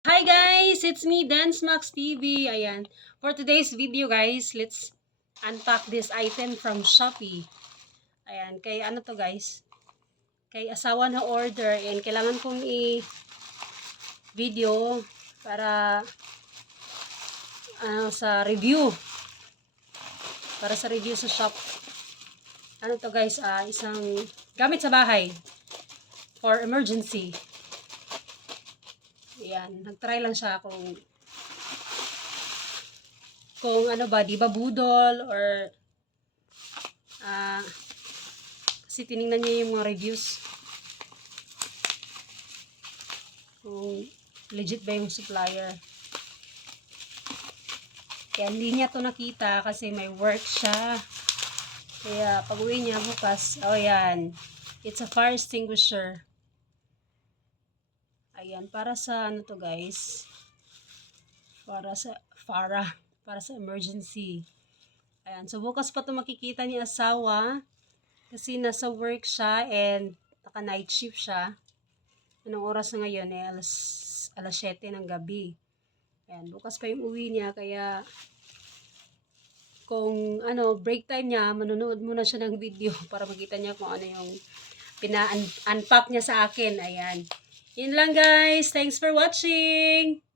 Hi guys! It's me, Dance Max TV. Ayan. For today's video guys, let's unpack this item from Shopee. Ayan. Kay ano to guys? Kay asawa na order and kailangan kong i-video para sa review. Para sa review sa shop. Ano to guys? Isang gamit sa bahay for emergency. Ayan. Nag-try lang siya kung ano ba, di ba budol or kasi tiningnan niya yung mga reviews kung legit ba yung supplier. Kaya hindi niya to nakita kasi may work siya. Kaya pag uwi niya bukas, oh yan, it's a fire extinguisher. Ayan, para sa ano to guys, para sa emergency. Ayan, so bukas pa to makikita ni asawa kasi nasa work siya and naka night shift siya. Anong oras na ngayon? Alas 7 ng gabi. Ayan, bukas pa yung uwi niya kaya kung break time niya, manonood muna siya ng video para makita niya kung ano yung pina-unpack niya sa akin. Ayan. Yun lang guys. Thanks for watching!